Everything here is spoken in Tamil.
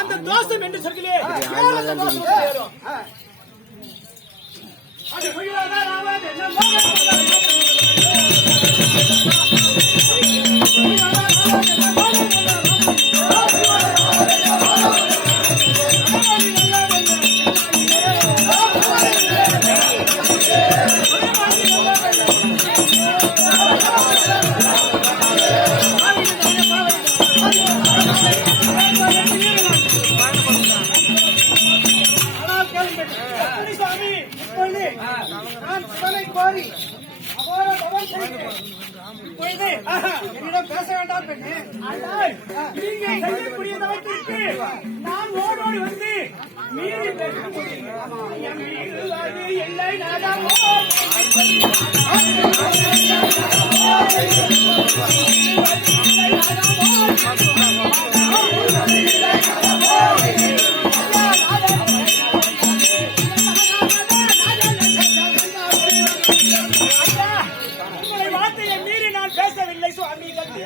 அந்த தோஷம் என்று சொல்கிறே கேளுங்கள். எப்படி இப்பொழுது நான் சிவனை கோரி அகோர பவன் செய்கிறேன். இப்பொழுது என்னிடம் பேச வேண்டாம் பெண்ணே ஆனால் நீங்க செய்யக்கூடிய நான் ஓடோடி வந்து நீ வார்த்தையை மீறி நான் பேசவில்லை சுவாமி.